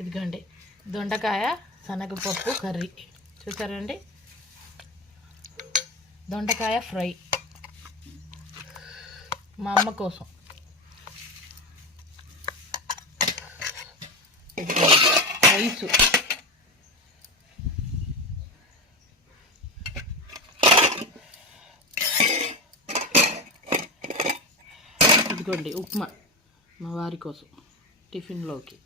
ఇదిగోండి దొండకాయ శనగపప్పు కర్రీ. చూసారండి? దొండకాయ ఫ్రై. మా అమ్మ కోసం. రైసు. ఇదిగోండి ఉప్మా మా వారి కోసం టిఫిన్లోకి.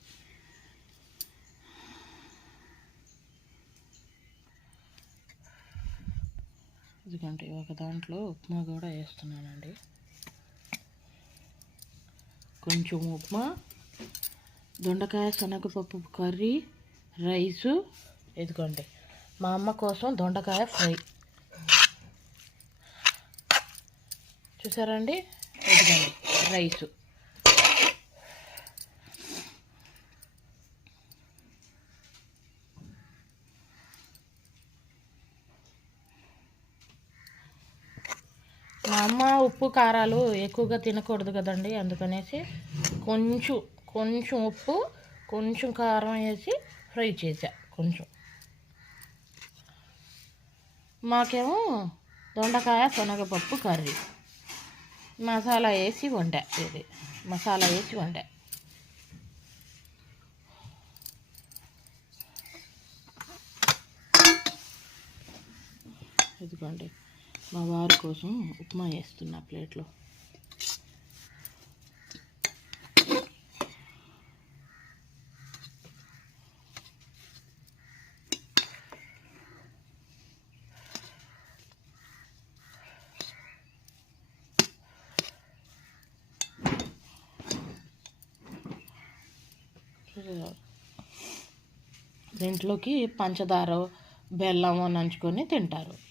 ఇదిగోండి ఒక దాంట్లో ఉప్మా కూడా వేస్తున్నానండి. కొంచెం ఉప్మా దొండకాయ శనగపప్పు కర్రీ రైసు ఇదిగోండి. మా అమ్మ కోసం దొండకాయ ఫ్రై. చూసారండి? ఇదిగోండి రైసు. మా అమ్మ ఉప్పు కారాలు ఎక్కువగా తినకూడదు కదండి అందుకనేసి కొంచెం కొంచెం ఉప్పు కొంచెం కారం వేసి ఫ్రై చేసా కొంచెం. మాకేమో దొండకాయ శనగపప్పు కర్రీ. మసాలా వేసి వండా ఇది మసాలా వేసి వండా. ఇదిగోండి. మా వారి కోసం ఉప్మా వేస్తున్నా ప్లేట్లో. దీంట్లోకి పంచదార బెల్లం నంచుకొని తింటారు.